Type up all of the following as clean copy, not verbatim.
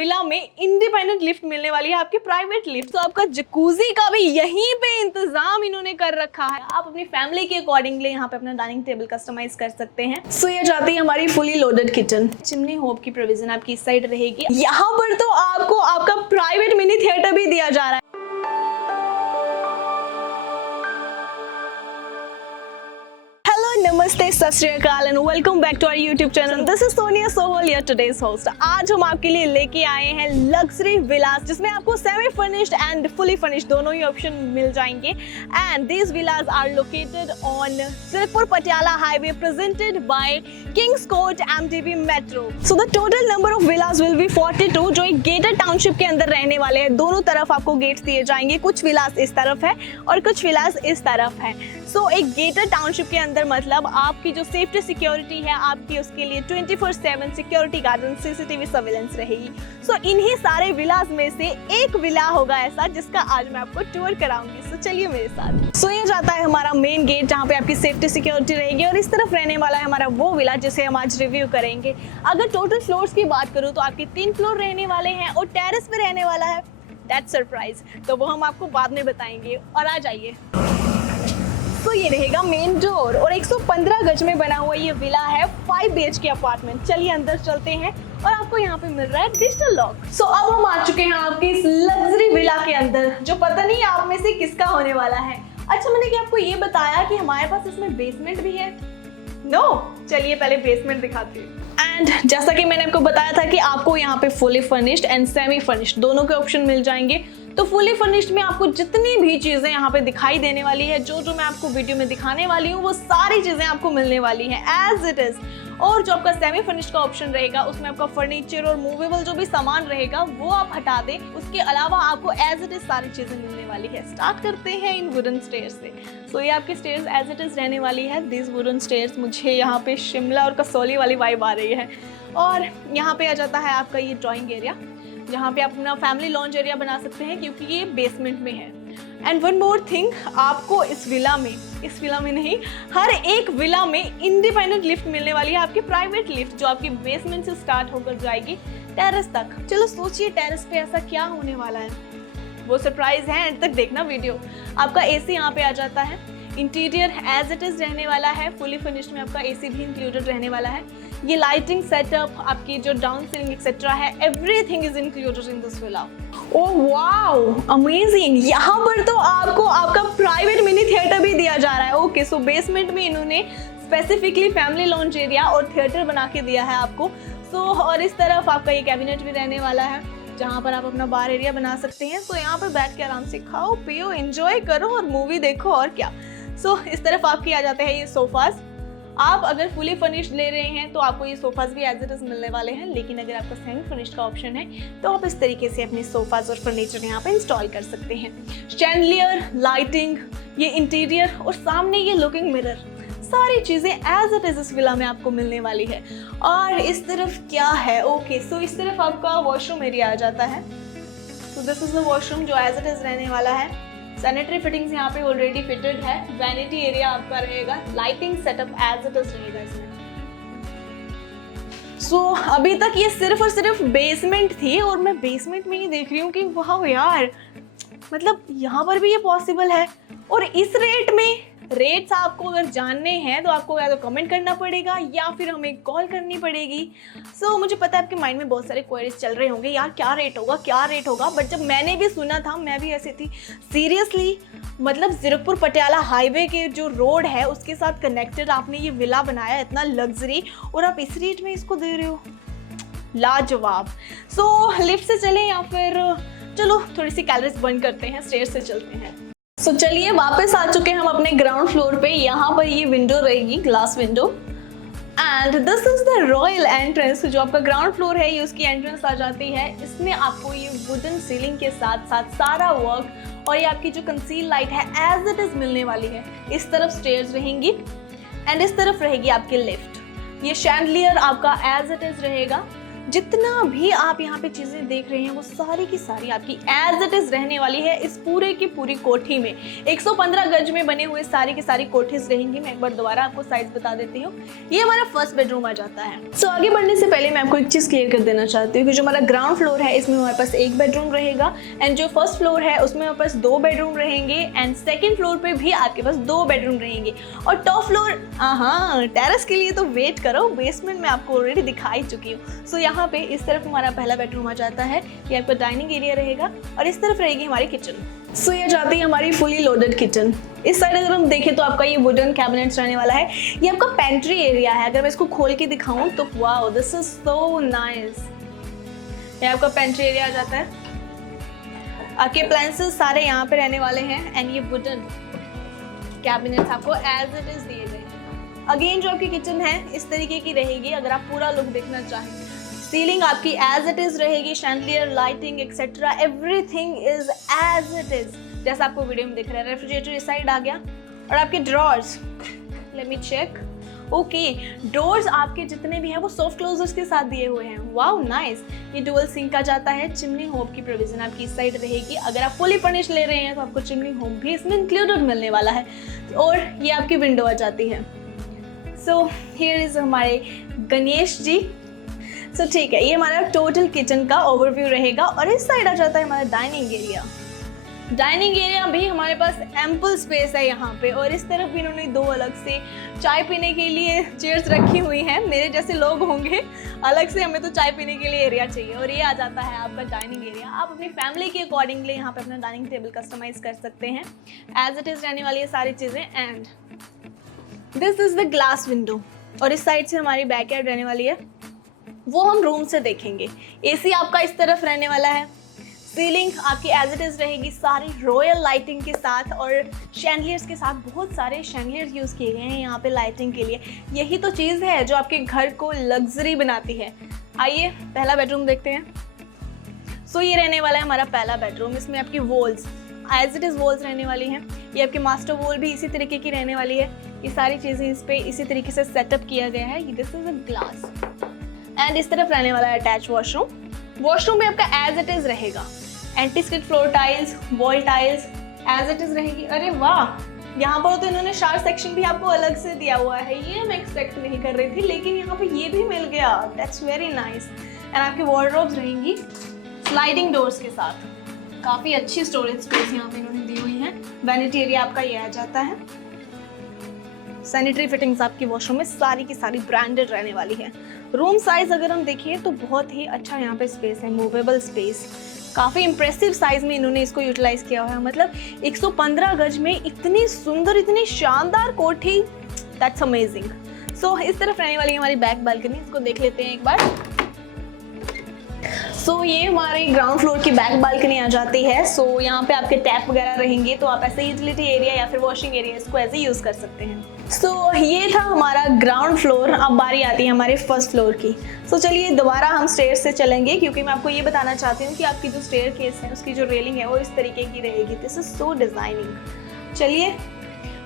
Villa में independent lift मिलने वाली है, आपकी प्राइवेट लिफ्ट। तो आपका जकूजी का भी यहीं पे इंतजाम इन्होंने कर रखा है। आप अपनी फैमिली के अकॉर्डिंगली यहाँ पे अपना डाइनिंग टेबल कस्टमाइज कर सकते हैं। सो ये जाती है हमारी फुली लोडेड किचन। चिमनी होब की प्रोविजन आपकी इस साइड रहेगी। यहाँ पर तो आपको आपका प्राइवेट मिनी थिएटर भी दिया जा रहा है। नमस्ते, Sat Sri Akal and welcome back to our YouTube channel. This is Sonia Sohal, your today's host. आज हम आपके लिए लेके आए हैं लग्जरी विलास, जिसमें आपको semi furnished and fully furnished दोनों ही ऑप्शन मिल जाएंगे। And these villas are located on Zirakpur Patiala highway, presented by Kings Court MTB metro. So the total number of villas will be 42, जो एक गेटेड टाउनशिप के अंदर रहने वाले हैं। दोनों तरफ आपको गेट्स दिए जाएंगे। कुछ विलास इस तरफ है और कुछ विलास इस तरफ है। सो एक गेटेड टाउनशिप के अंदर मतलब आपकी जो सेफ्टी सिक्योरिटी है आपकी, उसके लिए 24/7 सिक्योरिटी गार्ड, सीसीटीवी सर्विलेंस रहेगी। सो इन्हीं सारे विलास में से एक विला होगा ऐसा जिसका आज मैं आपको टूर कराऊंगी। सो चलिए मेरे साथ। सो ये जाता है हमारा मेन गेट, जहाँ पे आपकी सेफ्टी सिक्योरिटी रहेगी, और इस तरफ रहने वाला है हमारा वो विला जिसे हम आज रिव्यू करेंगे। अगर टोटल फ्लोर्स की बात करूँ तो आपके 3 फ्लोर रहने वाले हैं और टेरेस पे रहने वाला है। दैट्स सरप्राइज, तो वो हम आपको बाद में बताएंगे। और आ जाइए। तो ये रहेगा मेन डोर और 115 गज में बना हुआ ये विला है 5 BHK अपार्टमेंट। चलिए अंदर चलते हैं और आपको यहाँ पे मिल रहा है डिजिटल लॉक। सो अब हम आ चुके हैं आपके इस लग्जरी विला के अंदर, जो पता नहीं आप में से किसका होने वाला है। अच्छा, मैंने क्या आपको ये बताया कि हमारे पास इसमें बेसमेंट भी है? नो, चलिए पहले बेसमेंट दिखाती हूँ। एंड जैसा कि मैंने आपको बताया था कि आपको यहाँ पे fully furnished and semi furnished दोनों के ऑप्शन मिल जाएंगे। तो फुली फर्निश्ड में आपको जितनी भी चीजें यहाँ पे दिखाई देने वाली है, जो मैं आपको वीडियो में दिखाने वाली हूँ, वो सारी चीजें आपको मिलने वाली हैं एज इट इज। और जो आपका सेमी फर्निश्ड का ऑप्शन रहेगा, उसमें आपका फर्नीचर और मूवेबल जो भी सामान रहेगा वो आप हटा दें। उसके अलावा आपको एज इट इज सारी चीजें मिलने वाली है। स्टार्ट करते हैं इन वुडन स्टेयर्स से। सो ये आपकी स्टेयर्स एज इट इज रहने वाली है। दिस वुडन स्टेयर्स, मुझे यहाँ पे शिमला और कसौली वाली वाइब आ रही है। और यहाँ पे आ जाता है आपका ये ड्राइंग एरिया, जहाँ पे आप अपना फैमिली लॉन्च एरिया बना सकते हैं, क्योंकि ये बेसमेंट में है। एंड वन मोर थिंग, आपको इस विला में नहीं, हर एक विला में इंडिपेंडेंट लिफ्ट मिलने वाली है, आपकी प्राइवेट लिफ्ट, जो आपकी बेसमेंट से स्टार्ट होकर जाएगी टेरेस तक। चलो सोचिए टेरेस पे ऐसा क्या होने वाला है, वो सरप्राइज है, एंड तक देखना वीडियो। आपका एसी यहाँ पे आ जाता है। इंटीरियर एज इट इज रहने वाला है। फुली फिनिश्ड में आपका एसी भी इंक्लूडेड रहने वाला है। ये लाइटिंग सेटअप, आपकी जो डाउन सीलिंग एक्सेट्रा है, everything is included in this villa. Oh wow, amazing. यहाँ पर तो आपको आपका प्राइवेट मिनी थिएटर भी दिया जा रहा है। ओके, सो बेसमेंट में इन्होंने स्पेसिफिकली फैमिली लॉन्च एरिया और थिएटर बना के दिया है आपको। सो और इस तरफ आपका ये कैबिनेट भी रहने वाला है, जहाँ पर आप अपना बार एरिया बना सकते हैं। सो यहाँ पर बैठ के आराम से खाओ पियो, एंजॉय करो और मूवी देखो, और क्या। सो इस तरफ आपके आ जाते हैं ये सोफाज। आप अगर फुली फर्निश्ड ले रहे हैं तो आपको ये सोफाज भी एज इट इज मिलने वाले हैं, लेकिन अगर आपका सेमी फर्निश्ड का ऑप्शन है तो आप इस तरीके से अपने सोफाज और फर्नीचर यहाँ पे इंस्टॉल कर सकते हैं। शैंडलियर, लाइटिंग, ये इंटीरियर और सामने ये लुकिंग मिरर, सारी चीजें एज इट इज इस विला में आपको मिलने वाली है। और इस तरफ क्या है? ओके, सो इस तरफ आपका वॉशरूम एरिया आ जाता है। So this is the washroom जो एज इट इज रहने वाला है। सैनिटरी फिटिंग्स यहाँ पे ऑलरेडी फिटेड है। वैनिटी एरिया आपका रहेगा। Lighting setup as it is रहेगा इसमें। सो अभी तक ये सिर्फ और सिर्फ बेसमेंट थी, और मैं बेसमेंट में ही देख रही हूँ कि वाह यार, मतलब यहाँ पर भी ये पॉसिबल है। और इस रेट में, रेट्स आपको अगर जानने हैं तो आपको या तो कमेंट करना पड़ेगा या फिर हमें कॉल करनी पड़ेगी। सो मुझे पता है आपके माइंड में बहुत सारे क्वेरीज चल रहे होंगे, यार क्या रेट होगा। बट जब मैंने भी सुना था, मैं भी ऐसी थी, सीरियसली, मतलब सिरकपुर पटियाला हाईवे के जो रोड है उसके साथ कनेक्टेड आपने ये विला बनाया, इतना लग्जरी, और आप इस रेट में इसको दे रहे हो, लाजवाब। सो लिफ्ट से चलें या फिर चलो थोड़ी सी कैलोरीज बर्न करते हैं, स्टेयर्स से चलते हैं। सो चलिए वापस आ चुके हैं हम अपने ग्राउंड फ्लोर पे। यहाँ पर ये विंडो रहेगी, glass window, and this is the royal entrance. जो आपका ग्राउंड फ्लोर है ये उसकी एंट्रेंस आ जाती है। इसमें आपको ये वुडन सीलिंग के साथ साथ सारा वर्क और ये आपकी जो कंसील लाइट है एज इट इज मिलने वाली है। इस तरफ स्टेयर्स रहेंगी एंड इस तरफ रहेगी आपकी लिफ्ट। ये शैंडलियर आपका एज इट इज रहेगा। जितना भी आप यहाँ पे चीजें देख रहे हैं वो सारी की सारी आपकी एज इट इज रहने वाली है इस पूरे की पूरी कोठी में। 115 गज में बने हुए सारी की सारी कोठीज रहेंगी। मैं एक बार दोबारा आपको साइज बता देती हूँ। ये हमारा फर्स्ट बेडरूम आ जाता है। सो आगे बढ़ने से पहले मैं आपको एक चीज क्लियर कर देना चाहती हूँ कि जो हमारा ग्राउंड फ्लोर है इसमें हमारे पास एक बेडरूम रहेगा एंड जो फर्स्ट फ्लोर है उसमें हमारे पास 2 बेडरूम रहेंगे एंड सेकेंड फ्लोर पे भी आपके पास 2 बेडरूम रहेंगे। और टॉप फ्लोर टेरेस के लिए तो वेट करो, बेसमेंट में आपको ऑलरेडी दिखा ही चुकी हूँ। सो यहाँ पे इस तरफ हमारा पहला बेडरूम आ जाता है। ये आपका डाइनिंग एरिया रहेगा और इस तरफ रहेगी हमारी किचन। सो ये जाती है हमारी फुली लोडेड किचन। इस साइड अगर हम देखें तो आपका ये वुडन कैबिनेट्स रहने वाला है। ये आपका पेंट्री एरिया है। अगर मैं इसको खोल के दिखाऊं तो wow this is so nice. ये आपका पेंट्री एरिया आ जाता है। आपके अप्लायंसेस सारे यहाँ पे रहने वाले हैं एंड ये वुडन कैबिनेट्स आपको एज इट इज दिए गए हैं। अगेन जो आपकी किचन है इस तरीके की रहेगी अगर आप पूरा लुक देखना चाहें। सीलिंग आपकी एज इट इज रहेगी, chandelier, lighting etcetera everything is as it is जैसा आपको वीडियो में दिख रहा है। रेफ्रिजरेटर इस साइड आ गया और आपके drawers, let me check, okay doors आपके जितने भी हैं वो सॉफ्ट क्लोजर्स के साथ दिए हुए हैं। Wow nice. ये डुअल सिंक आ जाता है। चिमनी होब की प्रोविजन आपकी इस साइड रहेगी। अगर आप फुली फर्निश ले रहे हैं तो आपको चिमनी होब भी इसमें इंक्लूडेड मिलने वाला है। और ये आपकी विंडो आ जाती है। सो हियर इज हमारे गणेश जी। सो ठीक है, ये हमारा टोटल किचन का ओवरव्यू रहेगा। और इस साइड आ जाता है हमारा डाइनिंग एरिया। डाइनिंग एरिया भी हमारे पास एम्पल स्पेस है यहाँ पे। और इस तरफ भी इन्होंने 2 अलग से चाय पीने के लिए चेयर्स रखी हुई हैं। मेरे जैसे लोग होंगे अलग से हमें तो चाय पीने के लिए एरिया चाहिए। और ये आ जाता है आपका डाइनिंग एरिया। आप अपनी फैमिली के अकॉर्डिंगली यहाँ पे अपना डाइनिंग टेबल कस्टमाइज कर सकते हैं। एज इट इज रहने वाली है सारी चीज़ें। And this is the glass window. और इस साइड से हमारी बैकयार्ड रहने वाली है, वो हम रूम से देखेंगे। एसी आपका इस तरफ रहने वाला है। सीलिंग आपकी एज इट इज रहेगी सारी रॉयल लाइटिंग के साथ और शैंडलियर्स के साथ। बहुत सारे शैंडलियर्स यूज़ किए गए हैं यहाँ पे लाइटिंग के लिए। यही तो चीज़ है जो आपके घर को लग्जरी बनाती है। आइए पहला बेडरूम देखते हैं। सो ये रहने वाला है हमारा पहला बेडरूम। इसमें आपकी walls as it is walls रहने वाली हैं। ये आपकी मास्टर वॉल भी इसी तरीके की रहने वाली है। ये सारी चीज़ें इस पर इसी तरीके से सेटअप किया गया है। This is a glass. And इस तरफ रहने वाला है अटैच वॉशरूम। वॉशरूम भी आपका एज इट इज रहेगा। Anti skid floor tiles, wall tiles as it is रहेगी। अरे वाह, यहाँ पर तो इन्होंने शावर सेक्शन भी आपको अलग से दिया हुआ है। ये मैं एक्सपेक्ट नहीं कर रही थी लेकिन यहाँ पे ये भी मिल गया। That's very nice. एंड आपकी वार्डरोब्स रहेंगी स्लाइडिंग डोर्स के साथ। काफ़ी अच्छी स्टोरेज स्पेस यहाँ पे इन्होंने दी हुई है। वैनिटी एरिया आपका ये आ जाता है। सैनिटरी फिटिंग्स आपकी वॉशरूम में सारी की सारी ब्रांडेड रहने वाली है। रूम साइज अगर हम देखें तो बहुत ही अच्छा यहाँ पे स्पेस है, मूवेबल स्पेस। काफ़ी इंप्रेसिव साइज में इन्होंने इसको यूटिलाइज किया हुआ है। मतलब 115 गज में इतनी सुंदर, इतनी शानदार कोठी, दैट्स अमेजिंग। सो इस तरफ रहने वाली हमारी बैक बालकनी, इसको देख लेते हैं एक बार। सो ये हमारी ग्राउंड फ्लोर की बैक बालकनी आ जाती है। सो यहाँ पे आपके टैप वगैरह रहेंगे तो आप ऐसे यूटिलिटी एरिया या फिर वॉशिंग एरिया इसको ऐसे यूज़ कर सकते हैं। सो ये था हमारा ग्राउंड फ्लोर। अब बारी आती है हमारे फर्स्ट फ्लोर की। सो चलिए दोबारा हम स्टेयर्स से चलेंगे क्योंकि मैं आपको ये बताना चाहती हूँ कि आपकी जो स्टेयर केस है उसकी जो रेलिंग है वो इस तरीके की रहेगी। This is so designing. चलिए,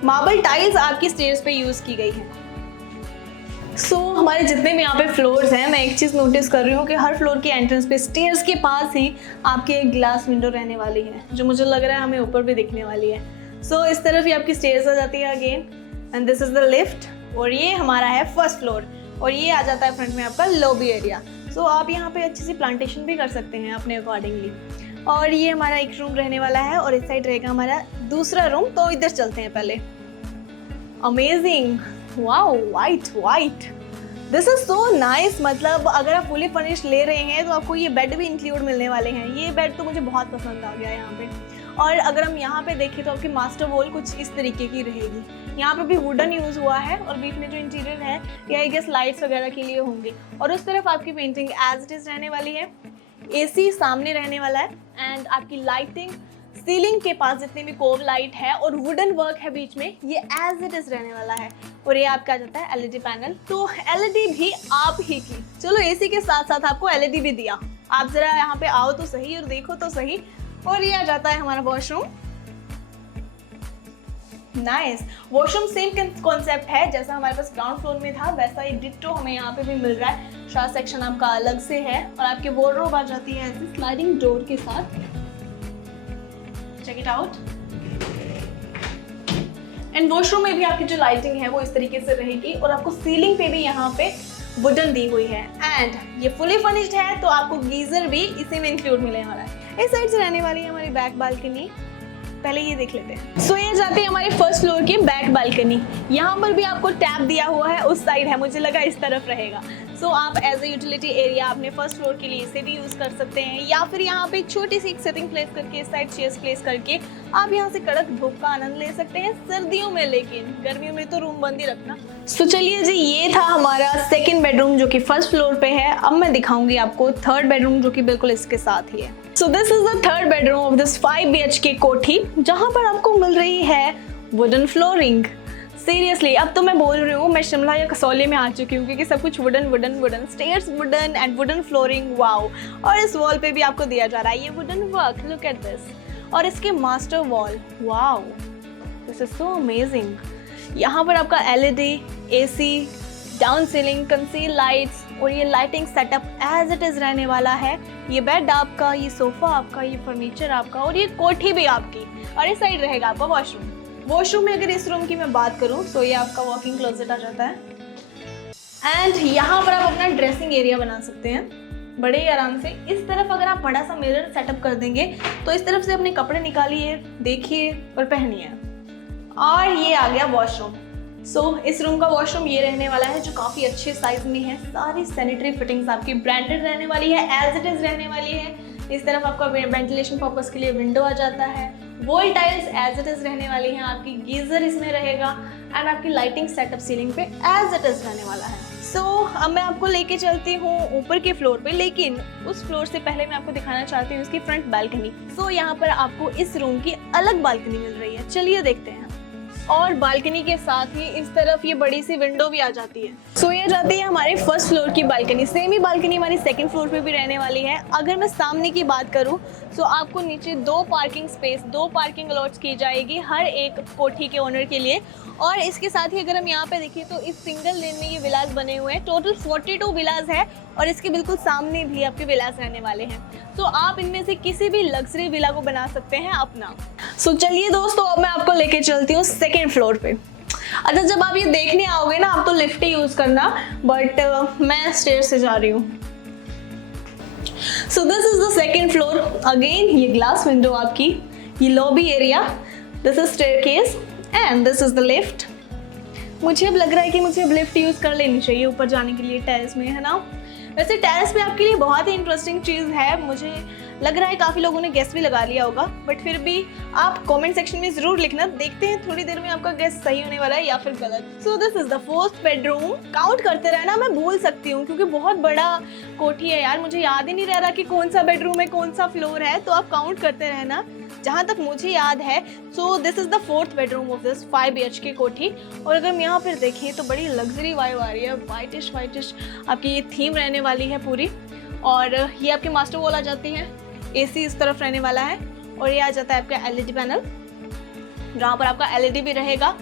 मार्बल टाइल्स आपकी स्टेयर्स पे यूज़ की गई है। सो हमारे जितने भी यहाँ पे फ्लोर्स हैं, मैं एक चीज़ नोटिस कर रही हूँ कि हर फ्लोर की एंट्रेंस पे स्टेयर्स के पास ही आपकी एक ग्लास विंडो रहने वाली है जो मुझे लग रहा है हमें ऊपर भी दिखने वाली है। सो इस तरफ ही आपकी स्टेयर्स आ जाती है again. And this is the lift. और ये हमारा है फर्स्ट फ्लोर। और ये आ जाता है फ्रंट में आपका लॉबी एरिया। सो आप यहाँ पे अच्छी सी प्लांटेशन भी कर सकते हैं अपने अकॉर्डिंगली। और ये हमारा एक रूम रहने वाला है और इस साइड रहेगा हमारा दूसरा रूम। तो इधर चलते हैं पहले। Amazing, wow, white. This is so nice. मतलब अगर आप फुली फर्निश ले रहे हैं तो आपको ये बेड भी इंक्लूड मिलने वाले हैं। ये बेड तो मुझे बहुत पसंद आ गया यहाँ पे। और अगर हम यहाँ पे देखें तो आपकी मास्टर वॉल कुछ इस तरीके की रहेगी। यहाँ पे भी वुडन यूज़ हुआ है और बीच में जो इंटीरियर है ये आई गेस लाइट्स वगैरह के लिए होंगे। और उस तरफ आपकी पेंटिंग एज इट इज़ रहने वाली है। एसी सामने रहने वाला है। एंड आपकी लाइटिंग सीलिंग के पास जितनी भी कोव लाइट है और वुडन वर्क है बीच में, ये एज इट इज रहने वाला है। और ये आपका जाता है एलईडी पैनल। तो एलईडी भी आप ही की। चलो, एसी के साथ साथ आपको एलईडी भी दिया। आप जरा यहाँ पे आओ तो सही और देखो तो सही। और ये आ जाता है हमारा washroom. Nice. Washroom same concept है जैसा हमारे पास ग्राउंड फ्लोर में था, वैसा ही डिट्टो हमें यहाँ पे भी मिल रहा है। शावर सेक्शन आपका अलग से है और आपकी वार्डरोब आ जाती है ऐसे स्लाइडिंग डोर के साथ। Check it out. And washroom में भी आपकी जो लाइटिंग है वो इस तरीके से रहेगी और आपको सीलिंग पे भी यहाँ पे वुडन दी हुई है। एंड ये फुली फर्निश्ड है तो आपको गीजर भी इसी में इंक्लूड मिलने वाला है। इस साइड से रहने वाली है हमारी बैक बालकनी, पहले ये देख लेते हैं। सो ये जाती है हमारी फर्स्ट फ्लोर की बैक बालकनी। यहाँ पर भी आपको टैप दिया हुआ है, उस साइड है, मुझे लगा इस तरफ रहेगा। सो आप एज ए यूटिलिटी एरिया अपने फर्स्ट फ्लोर के लिए इसे भी यूज कर सकते हैं, या फिर यहाँ पे छोटी सी एक सेटिंग प्लेस करके इस साइड चेयर्स प्लेस करके आप यहाँ से कड़क धूप का आनंद ले सकते हैं सर्दियों में, लेकिन गर्मियों में तो रूम बंद ही रखना। सो चलिए जी, ये था हमारा सेकेंड बेडरूम जो कि फर्स्ट फ्लोर पे है। अब मैं दिखाऊंगी आपको थर्ड बेडरूम जो कि बिल्कुल इसके साथ ही है। So this is the third bedroom of this 5 BHK कोठी, जहाँ पर आपको मिल रही है वुडन फ्लोरिंग। सीरियसली अब तो मैं बोल रही हूँ मैं शिमला या कसौली में आ चुकी हूँ, क्योंकि सब कुछ wooden wooden wooden, stairs wooden and wooden flooring, wow. और इस वॉल पे भी आपको दिया जा रहा है ये wooden work, look at this. और इसके master wall, wow, this is so amazing. यहाँ पर आपका LED, AC, down ceiling, conceal lights और ये lighting setup as it is रहने वाला है। ये बेड आपका, ये सोफा आपका, ये फर्नीचर आपका और ये कोठी भी आपकी। और इस साइड रहेगा आपका वॉशरूम। वॉशरूम में अगर इस रूम की मैं बात करूं तो ये आपका वॉकिंग क्लोजेट आ जाता है। एंड यहाँ पर आप अपना ड्रेसिंग एरिया बना सकते हैं बड़े ही आराम से। इस तरफ अगर आप बड़ा सा मिरर सेटअप कर देंगे तो इस तरफ से अपने कपड़े निकालिए, देखिए और पहनिए। और ये आ गया वॉशरूम। सो इस रूम का वॉशरूम ये रहने वाला है जो काफ़ी अच्छे साइज में है। सारी सैनिटरी फिटिंग्स आपकी ब्रांडेड रहने वाली है, एज इट इज रहने वाली है। इस तरफ आपका वेंटिलेशन पर्पस के लिए विंडो आ जाता है। Wall tiles as it is रहने वाली हैं आपकी, गीजर इसमें रहेगा एंड आपकी लाइटिंग सेटअप सीलिंग पे एज इट इज रहने वाला है। सो अब मैं आपको लेके चलती हूँ ऊपर के फ्लोर पे, लेकिन उस फ्लोर से पहले मैं आपको दिखाना चाहती हूँ इसकी फ्रंट बालकनी। सो यहाँ पर आपको इस रूम की अलग बालकनी मिल रही है, चलिए देखते हैं। और बालकनी के साथ ही इस तरफ ये बड़ी सी विंडो भी आ जाती है। सो ये जाती है हमारे फर्स्ट फ्लोर की बालकनी। सेम ही बालकनी हमारी सेकंड फ्लोर पे भी रहने वाली है। अगर मैं सामने की बात करूं तो आपको नीचे 2 पार्किंग स्पेस, 2 पार्किंग अलॉट्स की जाएगी हर एक कोठी के ओनर के लिए। और इसके साथ ही अगर हम यहाँ पे देखें तो इस सिंगल लेन में ये विलास बने हुए हैं। टोटल 42 विलास है और इसके बिल्कुल सामने भी आपके विलास रहने वाले हैं। तो आप इनमें से किसी भी लग्जरी विला को बना सकते हैं अपना। सो चलिए दोस्तों, अब मैं आपको लेके चलती हूँ सेकेंड फ्लोर पे। अच्छा, जब आप ये देखने आओगे ना आप तो लिफ्ट ही यूज करना, बट मैं स्टेयर से जा रही हूँ। सो this is the second floor. Again ये ग्लास विंडो आपकी, ये lobby area, this is staircase and this is the lift. मुझे अब लग रहा है कि मुझे अब लिफ्ट यूज कर लेनी चाहिए ऊपर जाने के लिए टेरेस में, है ना। वैसे टेरेस पे आपके लिए बहुत ही इंटरेस्टिंग चीज़ है, मुझे लग रहा है काफ़ी लोगों ने गेस भी लगा लिया होगा, बट फिर भी आप कमेंट सेक्शन में ज़रूर लिखना। देखते हैं थोड़ी देर में आपका गेस सही होने वाला है या फिर गलत। सो this is the fourth bedroom. Count करते रहना, मैं भूल सकती हूँ क्योंकि बहुत बड़ा कोठी है यार, मुझे याद ही नहीं रह रहा कि कौन सा बेडरूम है, कौन सा फ्लोर है, तो आप काउंट करते रहना जहाँ तक मुझे याद है। So this is the fourth bedroom of this 5 BHK कोठी। और अगर हम यहाँ पर देखें तो बड़ी लग्जरी वाइब आ रही है, वाइटिश वाइटिश आपकी ये थीम रहने वाली है पूरी। और ये आपके मास्टर वॉल आ जाती है, AC इस तरफ रहने वाला है और ये आ जाता है आपका LED पैनल जहाँ पर आपका LED भी रहेगा।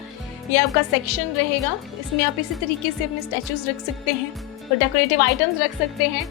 ये आपका सेक्शन रहेगा, इसमें आप इसी तरीके से अपने स्टैचूज रख सकते हैं और डेकोरेटिव आइटम्स रख सकते हैं,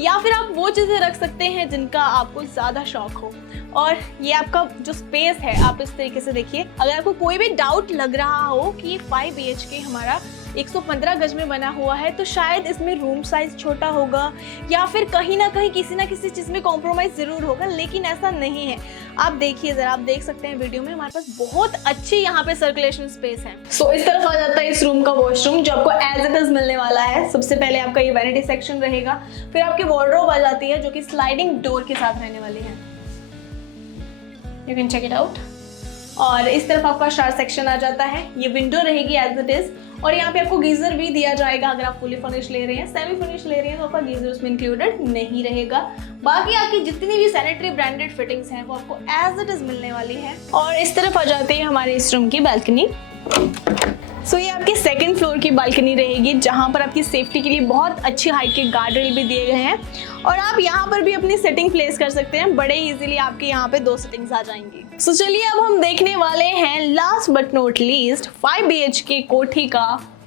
या फिर आप वो चीज़ें रख सकते हैं जिनका आपको ज़्यादा शौक हो। और ये आपका जो स्पेस है आप इस तरीके से देखिए। अगर आपको कोई भी डाउट लग रहा हो कि ये 5 BHK हमारा 115 गज में बना हुआ है तो शायद इसमें रूम साइज छोटा होगा या फिर कहीं ना कहीं किसी ना किसी चीज़ में कॉम्प्रोमाइज़ ज़रूर होगा, लेकिन ऐसा नहीं है। आप देखिए ज़रा, आप देख सकते हैं वीडियो में, हमारे पास बहुत अच्छी यहाँ पे सर्कुलेशन स्पेस है। सो इस तरफ आ जाता है इस रूम का वॉशरूम जो आपको एज इट इज मिलने वाला है। सबसे पहले आपका ये वैनिटी सेक्शन रहेगा, फिर आपकी वार्डरोब आ जाती है जो कि स्लाइडिंग डोर के साथ रहने वाली है, you can check it out. और इस तरफ आपका शावर सेक्शन आ जाता है, ये विंडो रहेगी एज इट इज। और यहाँ पे आपको गीजर भी दिया जाएगा अगर आप फुली फर्निश ले रहे हैं। सेमी फर्निश ले रहे हैं तो आपका गीजर उसमें इंक्लूडेड नहीं रहेगा। बाकी आपकी जितनी भी सैनिटरी ब्रांडेड फिटिंग्स हैं वो आपको एज इट इज मिलने वाली है। और इस तरफ आ जाती है हमारे इस रूम की बालकनी। सो ये आपकी सेकंड फ्लोर की बालकनी रहेगी जहाँ पर आपकी सेफ्टी के लिए बहुत अच्छी हाइट के गार्ड रेल भी दिए गए हैं और आप यहाँ पर भी अपनी सेटिंग प्लेस कर सकते हैं। बड़े इजीली आपके यहाँ पे 2 सेटिंग्स आ जाएंगी। सो चलिए अब हम देखने वाले हैं last but not least 5 BHK कोठी का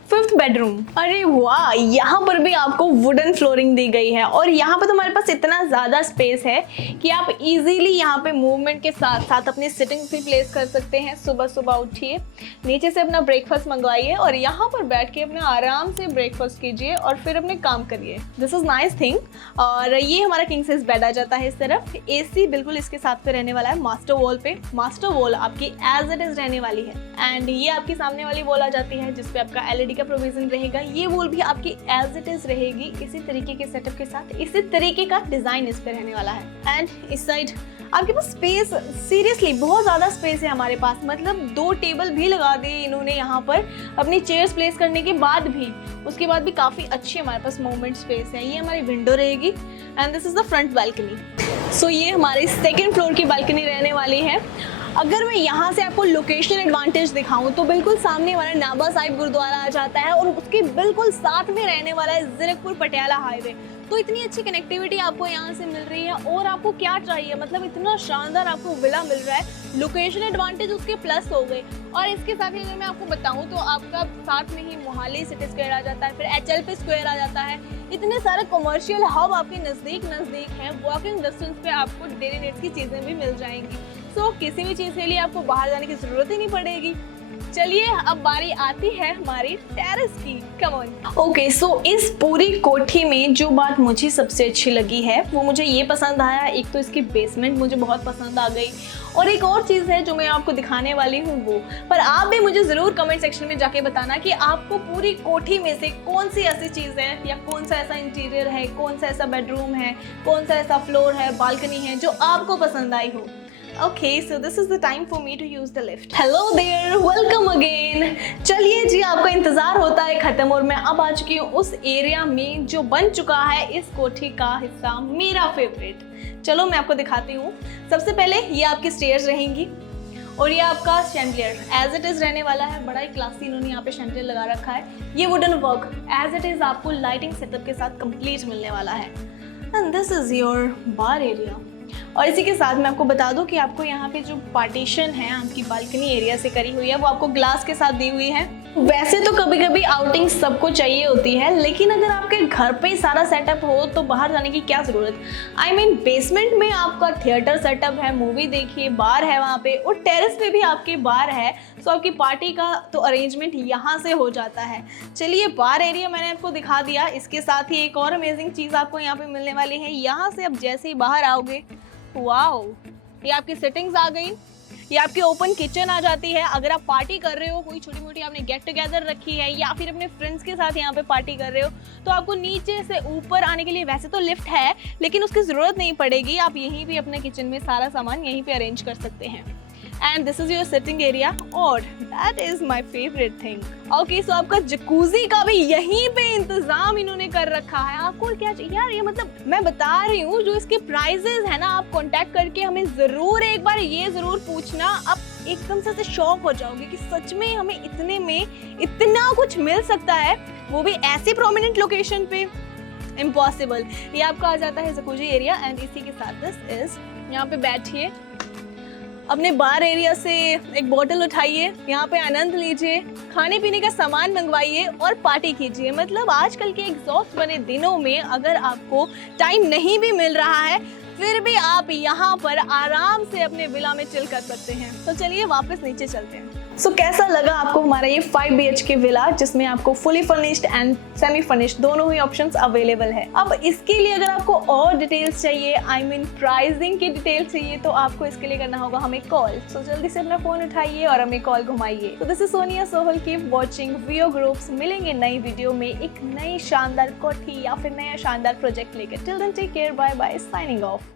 5th बेडरूम। अरे वाह, यहाँ पर भी आपको वुडन फ्लोरिंग दी गई है और यहाँ पर तुम्हारे पास इतना ज़्यादा स्पेस है कि आप इजीली यहाँ पे मूवमेंट के साथ साथ अपनी सिटिंग भी प्लेस कर सकते हैं। सुबह सुबह उठिए, नीचे से अपना ब्रेकफास्ट मंगवाइए और यहाँ पर बैठ के अपना आराम से ब्रेकफास्ट कीजिए और फिर अपने काम करिए। This is nice thing. और ये हमारा किंग साइज बेड आ जाता है इस तरफ। AC बिल्कुल इसके साथ पे रहने वाला है मास्टर वॉल पे। मास्टर वॉल आपकी एज इट इज़ रहने वाली है एंड ये आपकी सामने वाली वॉल आ जाती है जिसपे आपका LED का प्रोविजन रहेगा। ये वॉल भी आपकी एज इट इज रहेगी, इसी तरीके के सेटअप के साथ, इसी तरीके का डिजाइन इस पे रहने वाला है। एंड इस साइड आपके पास स्पेस, सीरियसली बहुत ज़्यादा स्पेस है हमारे पास। मतलब 2 टेबल भी लगा दिए इन्होंने यहाँ पर अपनी चेयर्स प्लेस करने के बाद भी। उसके बाद भी काफ़ी अच्छी हमारे पास मूवमेंट स्पेस है। ये हमारी विंडो रहेगी and this is the front balcony. So ये हमारी 2nd फ्लोर की बालकनी रहने वाली है। अगर मैं यहाँ से आपको लोकेशन एडवांटेज दिखाऊं तो बिल्कुल सामने हमारा नाभा साहिब गुरुद्वारा आ जाता है और उसके बिल्कुल साथ में रहने वाला है जीरकपुर पटियाला हाईवे। तो इतनी अच्छी कनेक्टिविटी आपको यहाँ से मिल रही है और आपको क्या चाहिए, मतलब इतना शानदार आपको विला मिल रहा है। लोकेशन एडवांटेज उसके प्लस हो गए और इसके साथ ही अगर मैं आपको बताऊं तो आपका साथ में ही मोहाली सिटी स्क्वायर आ जाता है, फिर HLP स्क्वायर आ जाता है। इतने सारे कमर्शियल हब आपके नज़दीक है। वॉकिंग डिस्टेंस पे आपको डेली नीड्स की चीज़ें भी मिल जाएंगी। सो किसी भी चीज़ के लिए आपको बाहर जाने की ज़रूरत ही नहीं पड़ेगी। चलिए अब बारी आती है हमारी टेरेस की। Come on. ओके, सो इस पूरी कोठी में जो बात मुझे सबसे अच्छी लगी है वो मुझे ये पसंद आया। एक तो इसकी बेसमेंट मुझे बहुत पसंद आ गई और एक और चीज़ है जो मैं आपको दिखाने वाली हूँ वो। पर आप भी मुझे ज़रूर कमेंट सेक्शन में जाके बताना कि आपको पूरी कोठी में से कौन सी ऐसी चीज़ है या कौन सा ऐसा इंटीरियर है, कौन सा ऐसा बेडरूम है, कौन सा ऐसा फ्लोर है, बालकनी है जो आपको पसंद आई हो। Okay, so this is the time for me to use the lift. Hello there, welcome again. चलिए जी, आपका इंतजार होता है खत्म और मैं अब आ चुकी हूँ उस एरिया में जो बन चुका है इस कोठी का हिस्सा, मेरा फेवरेट। चलो मैं आपको दिखाती हूँ। सबसे पहले ये आपकी स्टेयर्स रहेंगी और ये आपका शैंडलियर एज इट इज रहने वाला है। बड़ा ही क्लासी इन्होंने यहाँ पे शैंडलियर लगा रखा है। ये wooden work as it is आपको लाइटिंग सेटअप के साथ कंप्लीट मिलने वाला है। And this is your bar area. और इसी के साथ मैं आपको बता दूं कि आपको यहाँ पे जो पार्टीशन है आपकी बालकनी एरिया से करी हुई है वो आपको ग्लास के साथ दी हुई है। वैसे तो कभी कभी आउटिंग सबको चाहिए होती है, लेकिन अगर आपके घर पे सारा सेटअप हो तो बाहर जाने की क्या ज़रूरत। I mean, बेसमेंट में आपका थिएटर सेटअप है, मूवी देखिए, बार है वहाँ पे और टेरेस पे भी आपके बार है। सो आपकी पार्टी का तो अरेंजमेंट यहाँ से हो जाता है। चलिए, बार एरिया मैंने आपको दिखा दिया। इसके साथ ही एक और अमेजिंग चीज़ आपको यहाँ पे मिलने वाली है। यहाँ से अब जैसे ही बाहर आओगे, वाओ, ये आपकी सेटिंग्स आ गई। ये आपकी ओपन किचन आ जाती है। अगर आप पार्टी कर रहे हो, कोई छोटी मोटी आपने गेट टुगेदर रखी है या फिर अपने फ्रेंड्स के साथ यहाँ पे पार्टी कर रहे हो तो आपको नीचे से ऊपर आने के लिए वैसे तो लिफ्ट है लेकिन उसकी ज़रूरत नहीं पड़ेगी। आप यहीं भी अपने किचन में सारा सामान यहीं पे अरेंज कर सकते हैं। And this is your sitting area और that is my favourite thing. Okay, so आपका जकूजी का भी यहीं पे इंतजाम इन्होंने कर रखा है। आपको क्या चाहिए यार, ये मतलब मैं बता रही हूँ जो इसके प्राइजेस है ना, आप कांटेक्ट करके हमें जरूर एक बार ये जरूर पूछना। आप एकदम से शॉक हो जाओगे कि सच में हमें इतने में इतना कुछ मिल सकता है, वो भी ऐसी प्रोमिनेंट लोकेशन पे। इम्पॉसिबल। ये आपका आ जाता है जकूजी एरिया एंड इसी के साथ दिस इज, यहाँ पे बैठिए, अपने बार एरिया से एक बोतल उठाइए, यहाँ पे आनंद लीजिए, खाने पीने का सामान मंगवाइए और पार्टी कीजिए। मतलब आजकल के एग्जॉस्ट बने दिनों में अगर आपको टाइम नहीं भी मिल रहा है फिर भी आप यहाँ पर आराम से अपने विला में चिल कर सकते हैं। तो चलिए वापस नीचे चलते हैं। सो कैसा लगा आपको हमारा ये 5 BHK विला जिसमें आपको fully furnished and semi furnished दोनों ही ऑप्शंस अवेलेबल है। अब इसके लिए अगर आपको और डिटेल्स चाहिए, I mean प्राइसिंग की डिटेल्स चाहिए, तो आपको इसके लिए करना होगा हमें कॉल। सो जल्दी से अपना फोन उठाइए और हमें कॉल घुमाइए। तो this is Sonia Sohal, keep watching VO groups. मिलेंगे नई वीडियो में एक नई शानदार कोठी या फिर नया शानदार प्रोजेक्ट लेकर। Till then take care, bye bye, signing of.